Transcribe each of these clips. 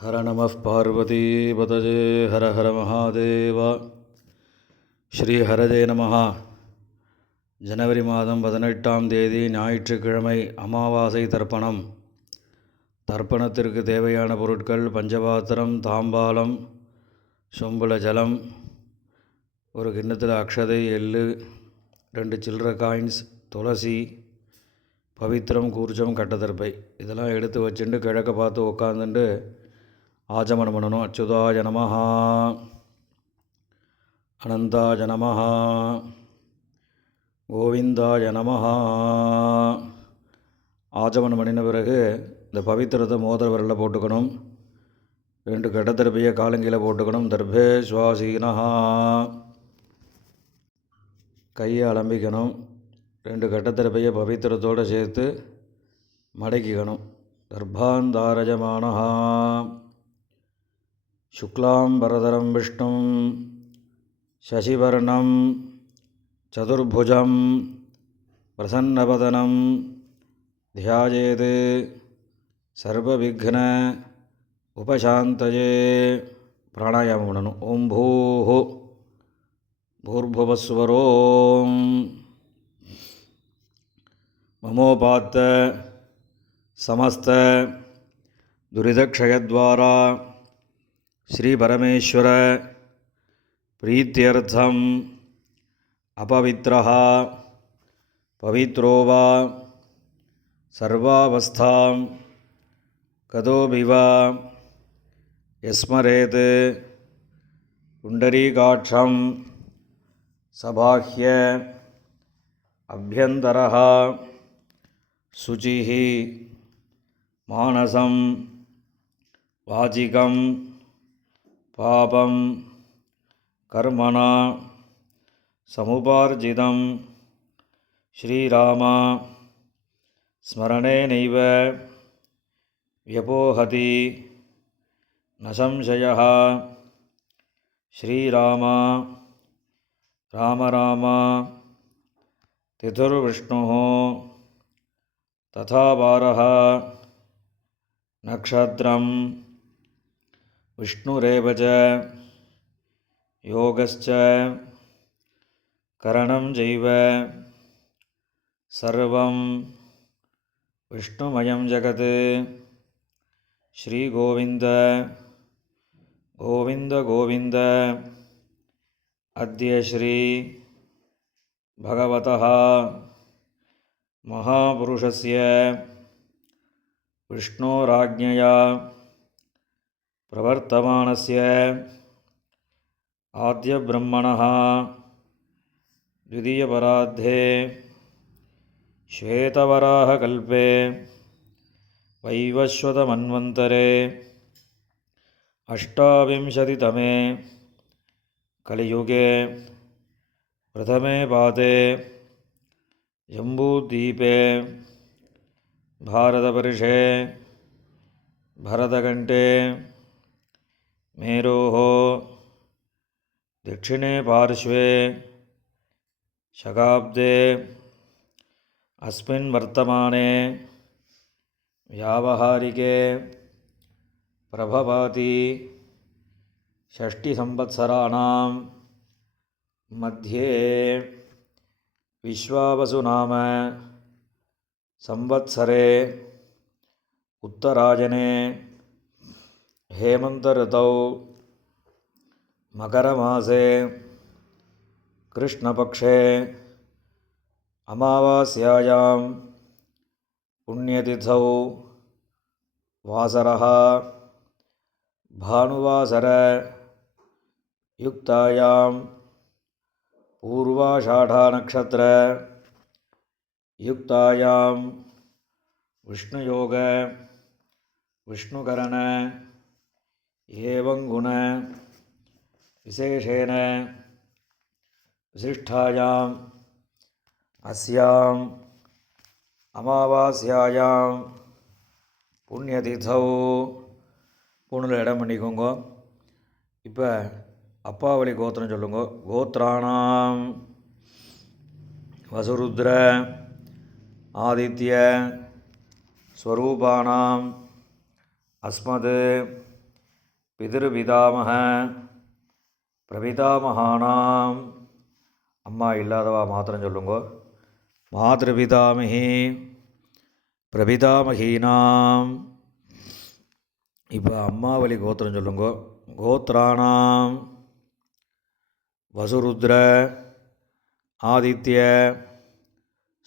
ஹர நம பார்வதி பதஜே ஹர ஹர மகாதேவா. ஸ்ரீ ஹரஜே நம. ஜனவரி மாதம் 18ஆம் தேதி ஞாயிற்றுக்கிழமை, அமாவாசை தர்ப்பணம். தர்ப்பணத்திற்கு தேவையான பொருட்கள்: பஞ்சபாத்திரம், தாம்பாலம், சொம்புல ஜலம், ஒரு கிண்ணத்தில் அக்ஷதை, எள்ளு, 2 சில்லற காயின்ஸ், துளசி, பவித்திரம், கூர்ச்சம், கட்டதர்பை. இதெல்லாம் எடுத்து வச்சுட்டு கிழக்க பார்த்து உட்காந்துட்டு ஆச்சமனம் பண்ணணும். அச்சுதாய நமஹ, அனந்தாய நமஹ, கோவிந்தாய நமஹ. ஆச்சமனம் பண்ணின பிறகு இந்த பவித்திரத்தை மோதிர விரலில் போட்டுக்கணும். 2 கட்டதர்பையை காலங்கீழே போட்டுக்கணும். தர்பே சுவாசீனஹா. கையை அலம்பிக்கணும். 2 கட்டதர்பையை பவித்திரத்தோடு சேர்த்து மடக்கிக்கணும். தர்பாந்தாரஜமானஹா. சுக்லாம் பரதரம் விஷ்ணும் சசிவர்ணம் சதுர்புஜம் பிரசன்னவதனம் தியாயேத் சர்வவிக்ன உபசாந்தயே. பிராணாயாமம் பண்ணணும். ஓம் பூஹு பூர்புவஸ்வரோம் மமோபாத்த சமஸ்த துரிதக்ஷயத்வாரா ஸ்ரீ பரமேஸ்வர பிரீத்யர்த்தம் அபவித்ரஹ பவித்ரோ வா சர்வாவஸ்தாம் கதோபிவா யஸ்மரேத் புண்டரீகாட்சம் சபாஹ்ய அப்யந்தரஹ சுசிஹ மானசம் வாசிகம் பாபம் கர்மணா சமுபார்ஜிதம் ஸ்ரீராம ஸ்மரணேனைவ வ்யபோஹதி ந சம்சயः. ஸ்ரீராம ராம ராம திதுர்விஷ்ணுः ததா வாரः நக்ஷத்ரம் விஷ்ணுரேவ ச யோகஸ்ச கரணம் ஜைவ சர்வம் விஷ்ணுமயம் ஜகத். ஸ்ரீ கோவிந்த கோவிந்த கோவிந்த. அத்ய ஸ்ரீ பகவதः மகாபுருஷஸ்ய விஷ்ணோராஜ்ஞயா பிரவர்த்தமானஸ்ய ஆத்யப்ரம்மணः த்விதீயபரார்த்தே ஸ்வேதவராஹகல்பே வைவஸ்வதமன்வந்தரே அஷ்டாவிம்சதிதமே கலியுகே பிரதமே பாதே ஜம்பூத்வீபே பாரதவர்ஷே பரதகண்டே மேரோः दक्षिणे पार्श्वे शकाब्दे अस्मिन् वर्तमाने व्यावहारिके प्रभवाति षष्टिसंवत्सराणां मध्ये विश्वावसुनाम संवत्सरे उत्तरायणे हेमन्तऋतौ मकरमासे कृष्णपक्षे अमावास्यायां पुण्यतिथौ वासरः भानुवासरयुक्तायां पूर्वाषाढानक्षत्रयुक्तायां विष्णुयोग विष्णुकरण एवं गुण विशेषेण विशिष्टायाम् अस्याम् अमावास्यायां புண்ணியதிதௌ. பூணில் இடம் பண்ணிக்கோங்க. இப்போ அப்பாவளி கோத்திரம் சொல்லுங்க. கோத்ராணாம் வசுருத்ர ஆதித்ய ஸ்வரூபானாம் அஸ்மத் பிதிருபிதாமக பிரபிதாமகானாம். அம்மா இல்லாதவா மாத்திரம் சொல்லுங்கோ. மாத்ருபிதாமகி பிரபிதாமகீனாம். இப்போ அம்மாவளி கோத்திரம் சொல்லுங்கோ. கோத்ராணாம் வசுருத்ர ஆதித்ய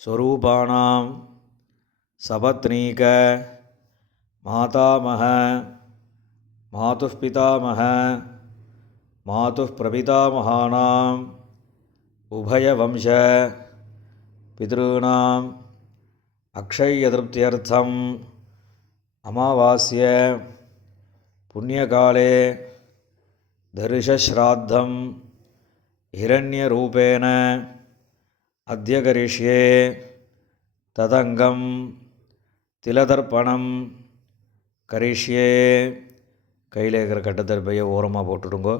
ஸ்வரூபாணாம் சபத்னீக மாதாமக மாதுः பிதாமக மாதுः பிரபிதாமகானாம் உபயவம்ச பித்ருணாம் அக்ஷயதிருப்தியர்த்தம் அமாவாஸ்ய புண்ணியகாலே தரிசஸ்ராத்தம் ஹிரண்யரூபேண அத்ய கரிஷ்யே ததங்கம் திலதர்ப்பணம் கரிஷ்யே. கையில் இருக்கிற கட்டத்தருப்பையை ஓரமாக போட்டுடுங்கோ.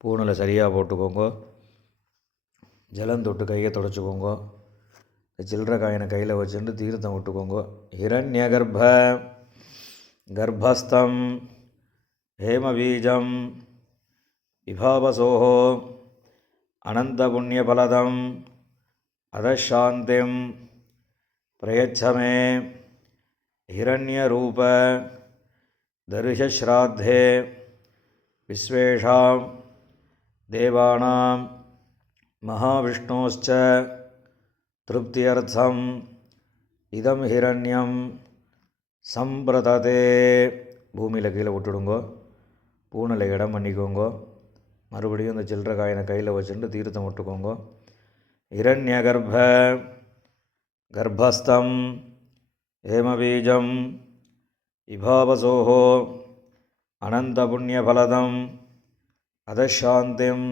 பூணில் சரியாக போட்டுக்கோங்க. ஜலம் தொட்டு கையை தொடச்சிக்கோங்க. சில்லற காயினை கையில் வச்சுட்டு தீர்த்தம் விட்டுக்கோங்க. ஹிரண்யகர்ப்ப கர்ப்பஸ்தம் ஹேமபீஜம் விபாவசோஹோ அனந்தபுண்ணியபலதம் அதசாந்திம் பிரயச்சமே ஹிரண்யரூப தரிசஸ்ராத்தே விஸ்வேஷாம் தேவானாம் மகாவிஷ்ணோஸ்ச திருப்தியர்த்தம் இதம் ஹிரண்யம் சம்பிரததே. பூமியில் கீழே விட்டுடுங்கோ. பூனில் இடம் பண்ணிக்கோங்கோ. மறுபடியும் இந்த சில்லற காயினை கையில் வச்சுட்டு தீர்த்தம் விட்டுக்கோங்க. ஹிரண்யகர்ப்ப கர்ப்பஸ்தம் ஹேமபீஜம் விபாவசோஹோ அனந்தபுண்ணியபலதம் அதசாந்திம்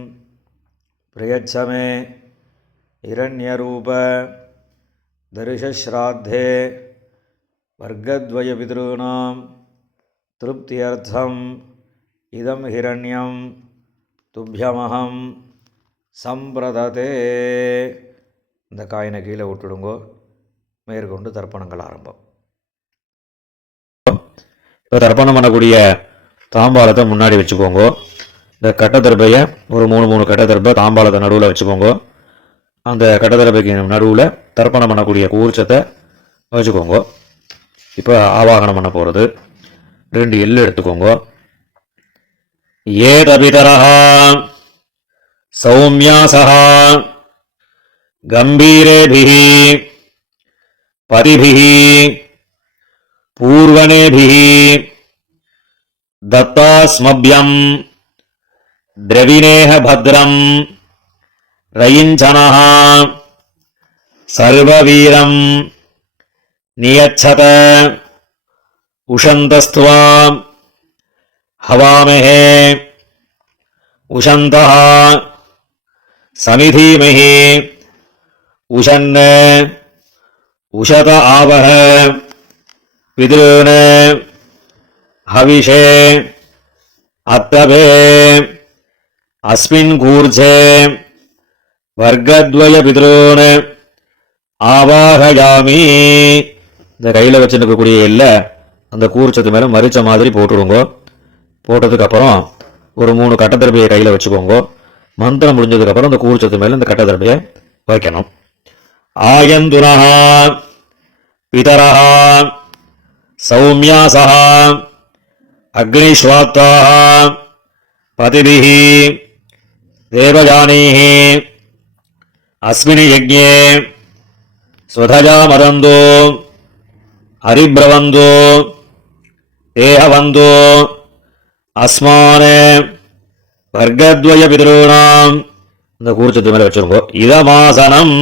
பிரயச்சமே ஹிரண்யரூப தரிசஸ்ராத்தே வர்க்கத்வய பித்ருணாம் திருப்தியர்த்தம் இதம் ஹிரண்யம் துப்யமஹம் சம்பிரததே. இந்த காயினை கீழே விட்டுடுங்கோ. மேற்கொண்டு தர்ப்பணங்கள் ஆரம்பம். இப்போ தர்ப்பணம் பண்ணக்கூடிய தாம்பாளத்தை முன்னாடி வச்சுக்கோங்க. இந்த கட்டத்தருப்பையை ஒரு 3 கட்டத்தருப்பை தாம்பாளத்தை நடுவில் வச்சுக்கோங்க. அந்த கட்டத்தருப்பைக்கு நடுவில் தர்ப்பணம் பண்ணக்கூடிய கூர்ச்சத்தை வச்சுக்கோங்க. இப்போ ஆவாகனம் பண்ண போகிறது. 2 எள்ளு எடுத்துக்கோங்க. ஏதபிதரஹ சௌம்யாசஹ கம்பீரேபிஹி பதிபிஹி பூர்வனேபிஹி தத்தாஸ்மப்யம் திரவிணேஹ பத்ரம் ரயிஞ்சனஹ சர்வவீரம் நியச்சத உஷந்தஸ்த்வாம் ஹவாமஹே உஷந்தஹ சமிதீமஹி உஷன்ன உஷத ஆவஹ பித்ருண ஹவிஷே அத்தபே அஸ்மின் கூர்ஜே வர்க்கத்வய பித்ருண ஆவாஹயாமி. இந்த கையில் வச்சுருக்கக்கூடிய எல்லை அந்த கூர்ச்சத்து மேலே மறிச்ச மாதிரி போட்டுடுங்க. போட்டதுக்கப்புறம் ஒரு 3 கட்டத்தரப்பையை கையில் வச்சுக்கோங்க. மந்திரம் முடிஞ்சதுக்கப்புறம் அந்த கூர்ச்சத்து மேலே இந்த கட்டத்தரப்பையை வைக்கணும். ஆயந்துனஹ பிதரஹ சௌம்யாசஹ அக்னிஸ்வாத்தாஹ பதிபிஹி தேவயானீஹி அஸ்மினி யஜ்ஞே ஸ்வதஜா மதந்தோ ஹரிப்ரவந்தோ தேஹவந்தோ அஸ்மானே வர்க்கத்வய பித்ருணாம். இந்த கூர்ச்சத்து மேலே வச்சிருங்கோ. இதமாசனம்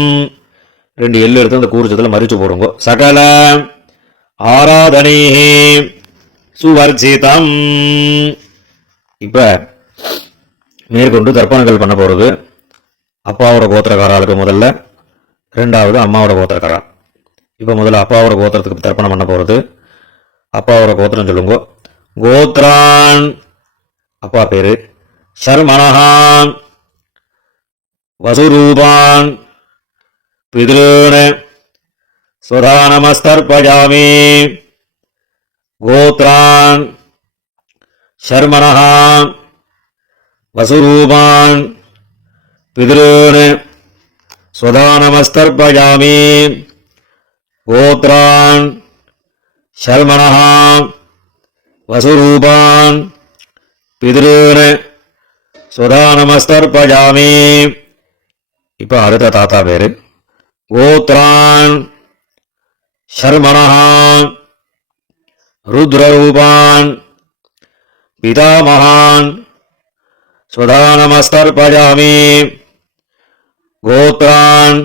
2 எள்ளு எடுத்து அந்த கூர்ச்சத்தில் மறிச்சு போடுங்க. சகல ஆராதனீஹி சுவர்ஜிதம். இப்போ மேற்கொண்டு தர்ப்பணங்கள் பண்ண போகிறது. அப்பாவோட கோத்திரக்காராளுக்கு முதல்ல, 2வது அம்மாவோட கோத்திரக்காரா. இப்போ முதல்ல அப்பாவோட கோத்திரத்துக்கு தர்ப்பணம் பண்ண போகிறது. அப்பாவோட கோத்திரம் சொல்லுங்க. கோத்ரான் அப்பா பேரு சர்மணஹான் வசுரூபான் பித்ருண ஸ்வதானமஸ்தர்ப்பயாமி. கோத்ரான் शर्मणः वसुरूपान् पितॄन् स्वधा नमस्तर्पयामि गोत्रान् शर्मणः वसुरूपान् पितॄन् स्वधा नमस्तर्पयामि இப்ப அடுத்த தாத்தா பேரு கோத்ரான் शर्मणः रुद्ररूपान् पितामहान् स्वधा नमस्तर्पयामि गोत्रान्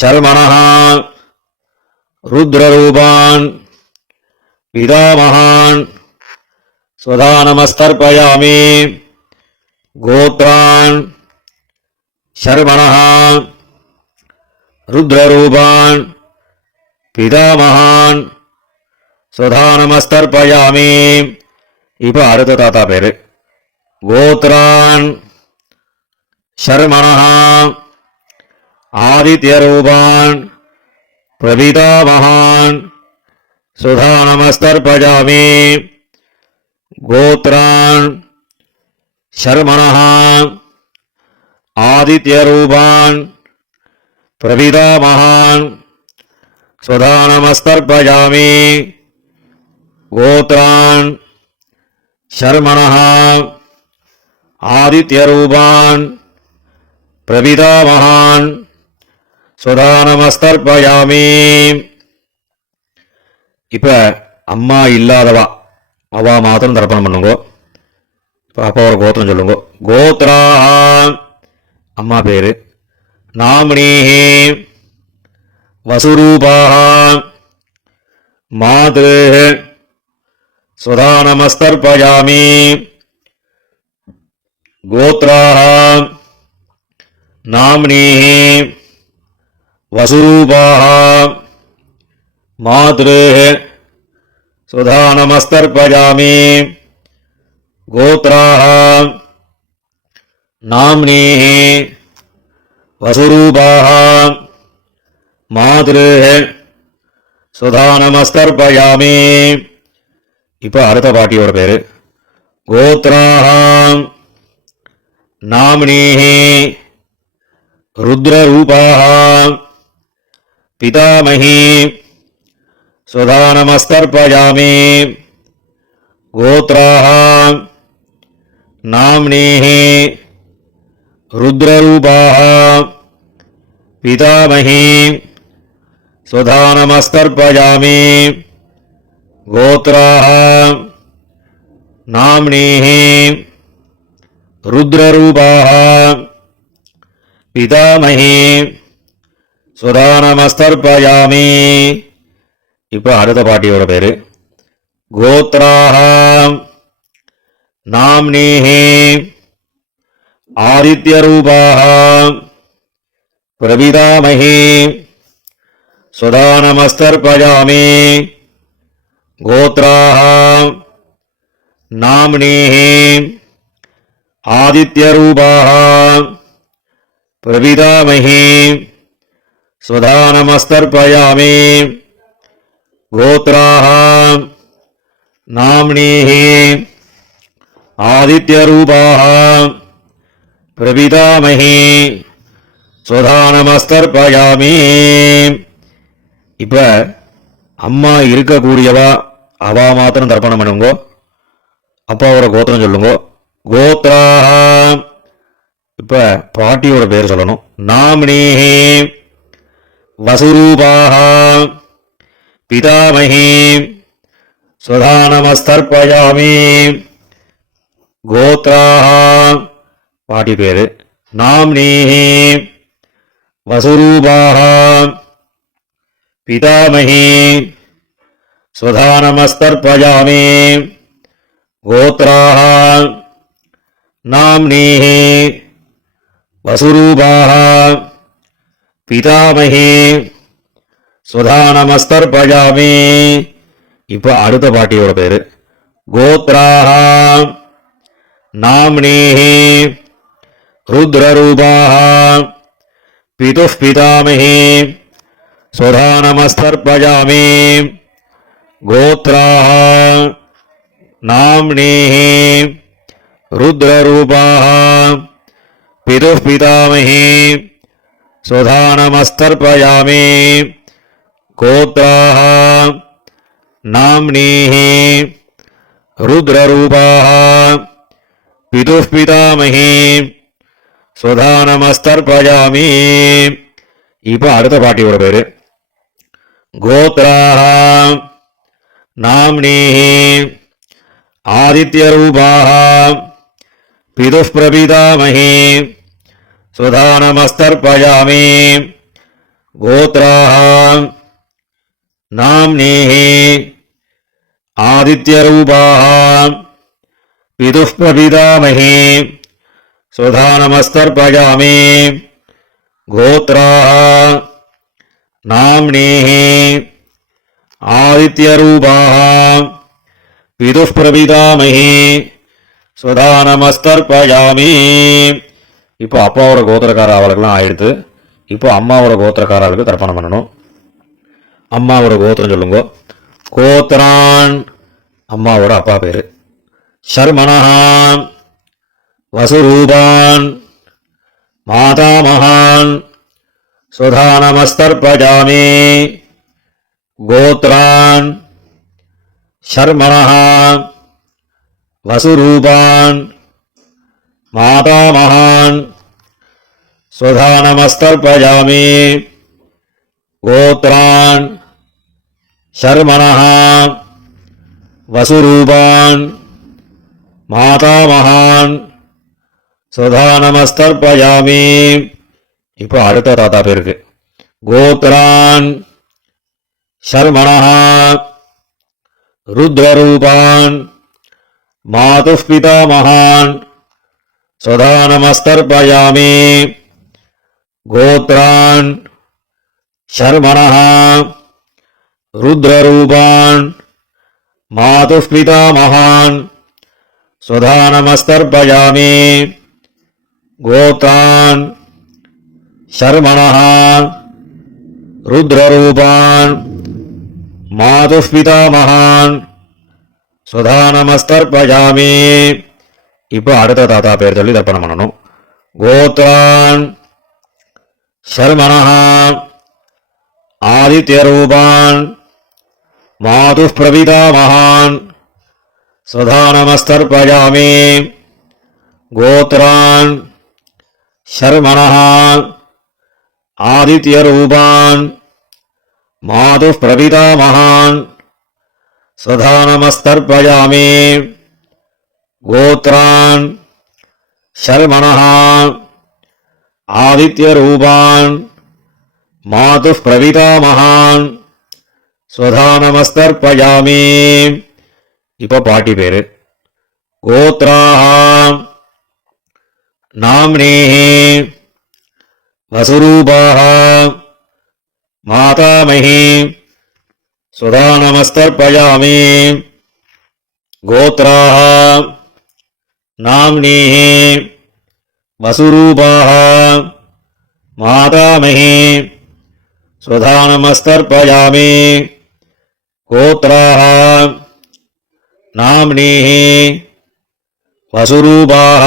शर्मणः रुद्ररूपान् पितामहान् स्वधा नमस्तर्पयामि गोत्रान् शर्मणः रुद्ररूपान् पितामहान् स्वधा नमस्तर्पयामि இப்ப அடுத்த தாத்தா பேரு கோத்ரான் शर्मणः आदित्यरूपान् प्रपितामहान् स्वधा नमस्तर्पयामि गोत्रान् शर्मणः आदित्यरूपान् प्रपितामहान् स्वधा नमस्तर्पयामि गोत्रान् शर्मणः आदित्यरूपान् प्रपितामहान् स्वधा नमस्तर्पयामि இப்ப அம்மா இல்லாதவா அவ மாத்திரம் தர்ப்பணம் பண்ணுங்க. இப்ப அப்பாவோட கோத்திரம் சொல்லுங்க. கோத்ரா அம்மா பேரு நாமினீஹி வசுரூபாஹ மாத்ருஹ स्वधा नमस्तर्पयामि गोत्राः नाम्नीः वसुरूपाः मातृः स्वधा नमस्तर्पयामि गोत्राः नाम्नीः वसुरूपाः मातृः स्वधा नमस्तर्पयामि இப்ப அடுத்த பாட்டியோட பேரு கோத்ராஹ நாம்னீஹி ருத்ரரூபாஹ பிதாமஹி स्वधा नमस्तर्पयामि गोत्राः नाम्नीः रुद्ररूपाः पितामही स्वधा नमस्तर्पयामि गोत्राः नाम्नीः रुद्ररूपाः पितामही स्वधा नमस्तर्पयामि இப்ப அடுத்த பாட்டியோட பேரு கோத்ராஹ நாம்னீஹி ஆதித்யரூபாஹ பிரபிதாமஹி स्वधा नमस्तर्पयामि गोत्राः नाम्नीः आदित्यरूपाः प्रपितामही स्वधा नमस्तर्पयामि गोत्राः नाम्नीः आदित्यरूपाः प्रपितामही स्वधा नमस्तर्पयामि இப்ப அம்மா இருக்கக்கூடியவா அவ மாத்திரம் தர்ப்பணம் பண்ணுங்க. அப்பாவோட கோத்திரம் சொல்லுங்க. கோத்ராஹ இப்ப பாட்டியோட பேர் சொல்லணும். நாம்னீஹி வசுரூபாஹ பிதாமஹி स्वधा नमस्तर्पयामि गोत्राः பாட்டி பேரு நாம்னீஹி வசுரூபாஹ पितामही स्वधा नमस्तर्पयामि गोत्राः नाम्नीः वसुरूपाः पितामही स्वधा नमस्तर्पयामि இப்ப அடுத்த பாட்டியோட பேரு கோத்ராஹ நாம்னீஹி ருத்ரரூபாஹ பிதுः पितामही स्वधा नमस्तर्पयामि गोत्राः नाम्नीः रुद्ररूपाः पितुः पितामही स्वधानमस्तर्पयामि गोत्राः नाम्नीः रुद्ररूपाः पितुः पितामही स्वधानमस्तर्पयामि. இப்போ அடுத்த பாட்டியோட பேரு கோத்ராः नाम्नीः आदित्यरूपाः पितुः प्रपितामही स्वधानमस्तर्पयामि गोत्राः नाम्नीः आदित्यरूपाः पितुः प्रपितामही स्वधानमस्तर्पयामि गोत्राः नाम्नीः आदित्यरूपाः पितुः प्रपितामही स्वधानमस्तर्पयामि. இப்போ அப்பாவோட கோத்திரக்கார அவளுக்கெல்லாம் ஆயிடுத்து. இப்போ அம்மாவோட கோத்திரக்காரர்களுக்கு தர்ப்பணம் பண்ணணும். அம்மாவோட கோத்திரம் சொல்லுங்க. கோத்ரான் அம்மாவோட அப்பா பேரு. ஷர்மணஹான் வசுரூபான் மாதாமகான் स्वधानमस्तर्पयामि गोत्रान् शर्मणः वसुरूपान् मातामहान् स्वधानमस्तर्पयामि गोत्रान् शर्मणः वसुरूपान् मातामहान् स्वधानमस्तर्पयामि. இப்போ அடுத்த தாத்தா பேருக்கு கோத்ரான் ஷர்மணः ருத்ரரூபான் மாதுः பிதாமகான் स्वधानमस्तर्पयामि गोत्रान् शर्मणः रुद्ररूपान् मातुः पितामहान् स्वधानमस्तर्पयामि गोत्रान् शर्मणः रुद्ररूपान् मातुः पितामहान् स्वधानमस्तर्पयामि. இப்போ அடுத்த தாத்தா பேர் சொல்லி தர்ப்பணம் பண்ணணும். கோத்ரான் शर्मणः आदित्यरूपान् मातुः प्रपितामहान् स्वधानमस्तर्पयामि गोत्रान् शर्मणः आदित्यरूपान् मातुः प्रपितामहान् स्वधानमस्तर्पयामि गोत्रान् शर्मणः आदित्यरूपान् मातुः प्रपितामहान् स्वधानमस्तर्पयामि. இப்போ பாட்டி பேரு கோத்ராः नाम्नीः वसुरूपाः मातामही स्वधानमस्तर्पयामि गोत्राः नाम्नीः वसुरूपाः मातामही स्वधानमस्तर्पयामि गोत्राः नाम्नीः वसुरूपाः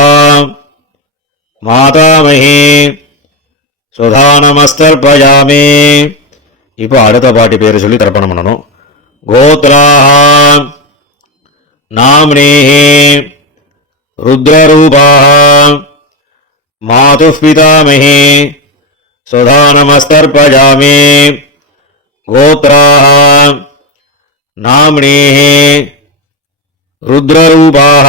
मातामही स्वधानमस्तर्पयामि. இப்போ அடுத்த பாட்டி பேரை சொல்லி தர்ப்பணம் பண்ணணும். கோத்ராः नाम्नीः रुद्ररूपाः मातुः पितामही स्वधानमस्तर्पयामि गोत्राः नाम्नीः रुद्ररूपाः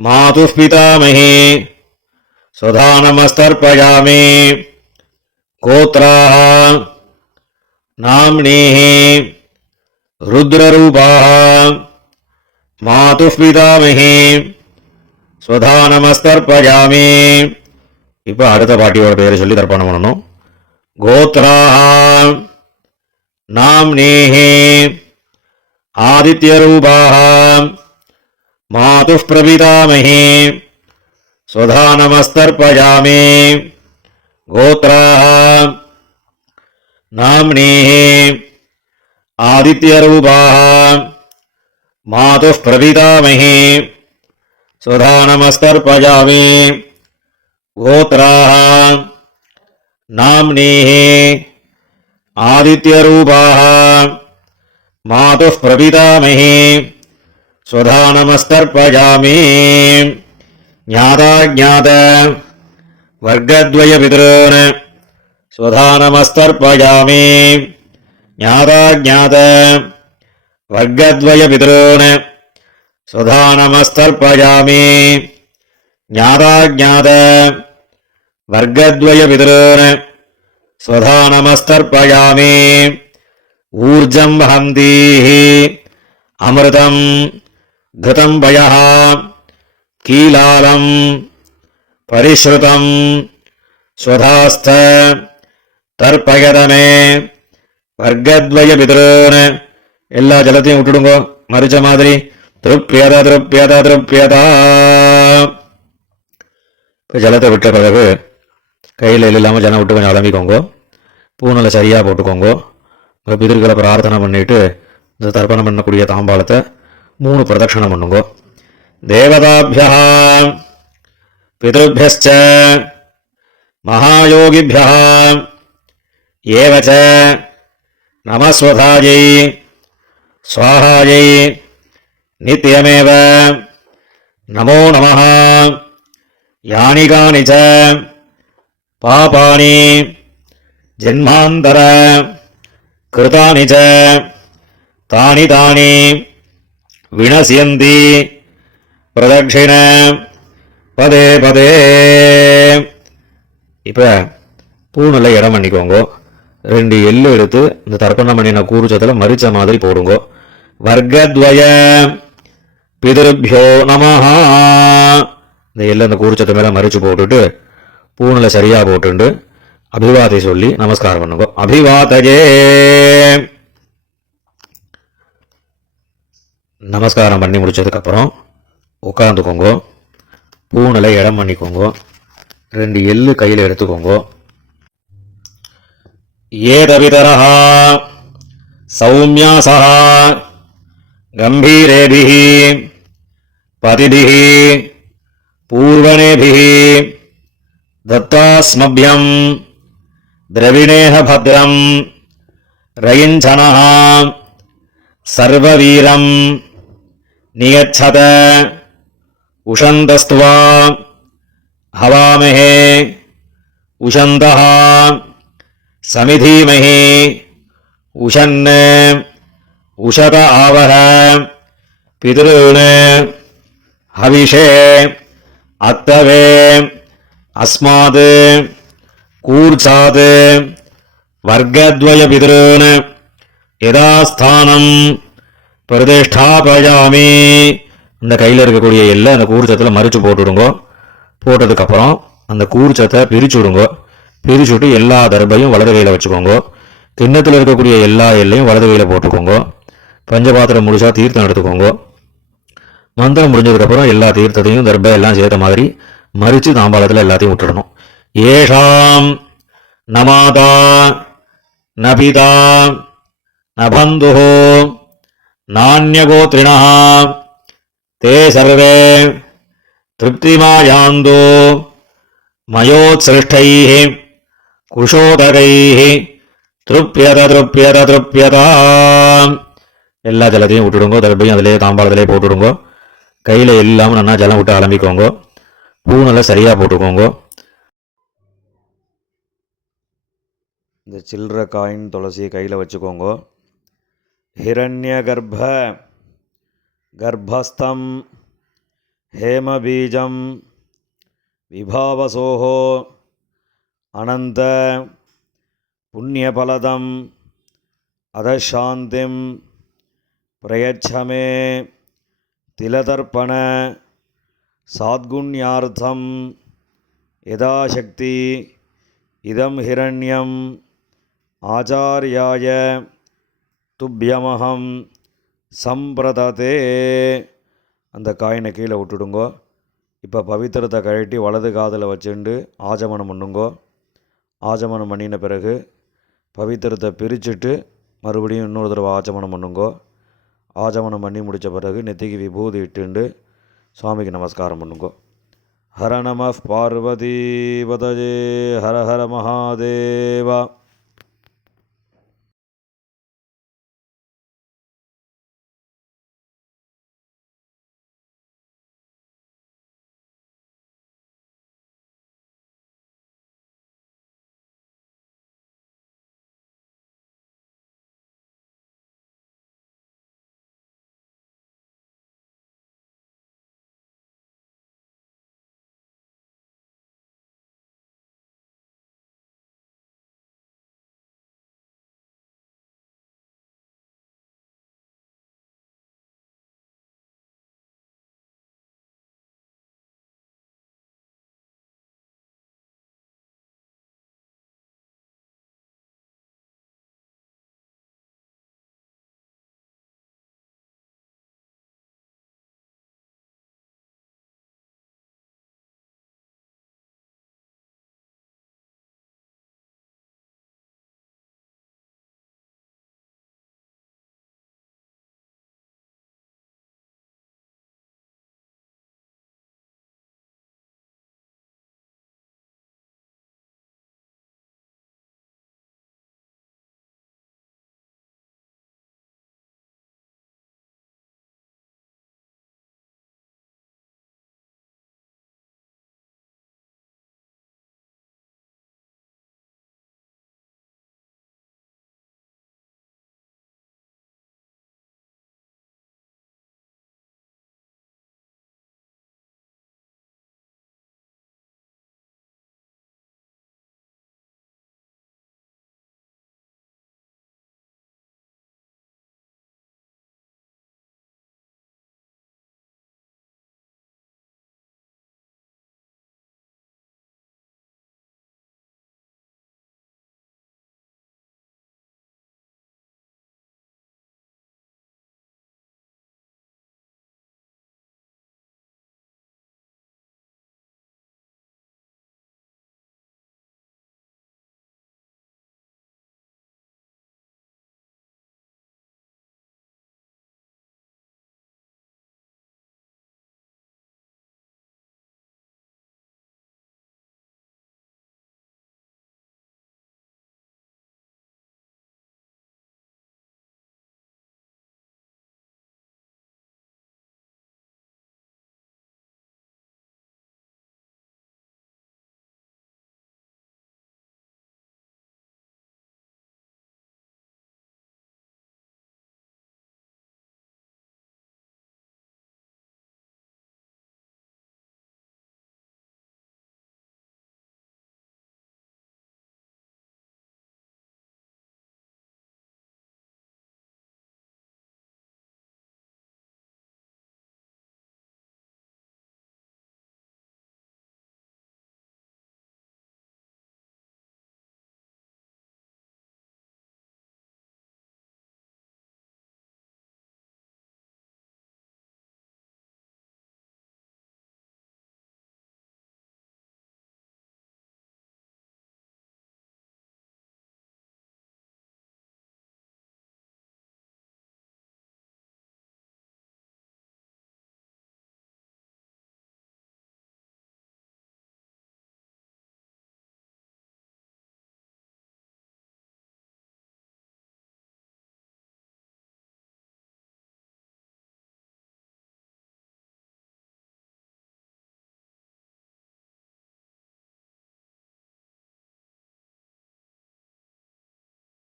मातुः पितामही स्वधानमस्तर्पयामि गोत्राः नाम्नीः रुद्ररूपाः मातुः पितामही स्वधानमस्तर्पयामि. இப்போ அடுத்த பாட்டியோட பேரை சொல்லி தர்ப்பணம் பண்ணணும். கோத்ராः नाम्नीः आदित्यरूपाः मातुः प्रपितामही स्वधानमस्तर्पयामि गोत्राः नाम्नीः आदित्यरूपाः मातुः प्रपितामही स्वधानमस्तर्पयामि गोत्राः नाम्नीः आदित्यरूपाः मातुः प्रपितामही स्वधानमस्तर्पयामि ज्ञाताज्ञात वर्गद्वयपितॄन् स्वधानमस्तर्पयामि ज्ञाताज्ञात वर्गद्वयपितॄन् स्वधानमस्तर्पयामि ज्ञाताज्ञात वर्गद्वयपितॄन् स्वधानमस्तर्पयामि ऊर्जं वहन्तीः अमृतं घृतं वयः कीलालं परिश्रुतं स्वधास्थ तर्पयदमे वर्गद्वयपितॄन् எல்லா ஜலத்தையும் விட்டுடுங்கோ மறிச்ச மாதிரி திருப்பியத திருப்பியத திருப்பியதா. இப்போ ஜலத்தை விட்ட பிறகு கையில் இல்லாமல் ஜலம் விட்டு கொஞ்சம் அலம்பிக்கோங்க. பூனலை சரியாக போட்டுக்கோங்க. உங்கள் பிதர்களை பிரார்த்தனை பண்ணிட்டு இந்த தர்ப்பணம் பண்ணக்கூடிய தாம்பாளத்தை 3 பிரதட்சணம் பண்ணுங்க. தேவதாபியா பிதృभ्यश्च महायोगिभ्यः एव च नमस्वधायै स्वाहायै नित्यमेव नमो नमः. यानि कानि च पापानि जन्मान्तर कृतानि च तानि तानि विनश्यन्ति प्रदक्षिण பதே பதே. இப்போ பூனில் இடம் பண்ணிக்கோங்க. 2 எள்ளு எடுத்து இந்த தர்ப்பணம் பண்ணின கூறுச்சத்தில் மறிச்ச மாதிரி போடுங்க. வர்க்கத்வய பிதృभ्यो நமஹ. இந்த எள்ளு அந்த கூறுச்சத்தை மேலே மறிச்சு போட்டுட்டு பூனில் சரியாக போட்டுண்டு அபிவாதை சொல்லி நமஸ்காரம் பண்ணுங்க. அபிவாதஜே. நமஸ்காரம் பண்ணி முடிச்சதுக்கப்புறம் உட்காந்துக்கோங்க. பூனில் இடம் பண்ணிக்கோங்க. 2 எள்ளு கையில் எடுத்துக்கோங்க. ஏதவிதரஹ சௌமியாசஹ கம்பீரேபிஹ பதிபிஹ பூர்வணேபிஹ தத்தாஸ்மப்யம் திரவிணேஹ பத்ரம் ரயிஞ்சனஹ சர்வவீரம் நியச்சத உஷந்தஸ்துவா ஹவாமஹே உஷந்தஹ சமிதீமஹி உஷன் உஷத ஆவஹ பிதॄன் ஹவிஷே அத்தவே அஸ்மாத் கூர்ச்சாத் வர்க்கத்வய பிதॄன் யதாஸ்தானம் பிரதிஷ்டாபயாமி. இந்த கையில் இருக்கக்கூடிய எல்லை அந்த கூர்ச்சத்தில் மறிச்சு போட்டுடுங்க. போட்டதுக்கப்புறம் அந்த கூர்ச்சத்தை பிரிச்சு விடுங்க. பிரிச்சு விட்டு எல்லா தர்பையும் வலது கையில் வச்சுக்கோங்க. கிண்ணத்தில் இருக்கக்கூடிய எல்லா எல்லையும் வலது கையில் போட்டுக்கோங்க. பஞ்சபாத்திரம் முழுசா தீர்த்தம் எடுத்துக்கோங்க. மந்திரம் முடிஞ்சதுக்கப்புறம் எல்லா தீர்த்தத்தையும் தர்பை எல்லாம் சேர்த்த மாதிரி மறித்து தாம்பாளத்தில் எல்லாத்தையும் விட்டுடணும். ஏஷாம் நமாதா நபிதா நபந்து நானியகோத்ரிணா தே சர்வே திருப்திமாயாந்தோ மயோத்சிருஷ்டைः குஷோதகைः திருப்யத திருப்யத திருப்யதா. எல்லா ஜலத்தையும் விட்டுடுங்க. தர்பையும் அதிலே தாம்பாளத்திலே போட்டுடுங்க. கையில் இல்லாமல் நல்லா ஜலம் விட்டு அலம்பிக்கோங்க. பூனெல்லாம் சரியாக போட்டுக்கோங்க. இந்த சில்லற காயின் துளசியை கையில் வச்சுக்கோங்க. ஹிரண்ய கர்ப்ப கர்ப்பஸ்தம் ஹேமபீஜம் விபாவசோஹோ அனந்த புண்ணியபலதம் அதசாந்திம் பிரயச்சமே திலதர்ப்பண சாத்குண்யார்த்தம் யதாசக்தி இதம் ஹிரண்யம் ஆச்சார்யாய துப்யமஹம் சம்பிரததே. அந்த காயினை கீழே விட்டுடுங்கோ. இப்போ பவித்திரத்தை கழட்டி வலது காதில் வச்சுண்டு ஆஜமனம் பண்ணுங்கோ. ஆஜமனம் பண்ணின பிறகு பவித்திரத்தை பிரிச்சுட்டு மறுபடியும் இன்னொரு தடவை ஆச்சமனம் பண்ணுங்கோ. ஆஜமனம் பண்ணி முடித்த பிறகு நெத்திக்கு விபூதி இட்டுண்டு சுவாமிக்கு நமஸ்காரம் பண்ணுங்கோ. ஹர நம பார்வதி பதஜே ஹர ஹர மகாதேவா.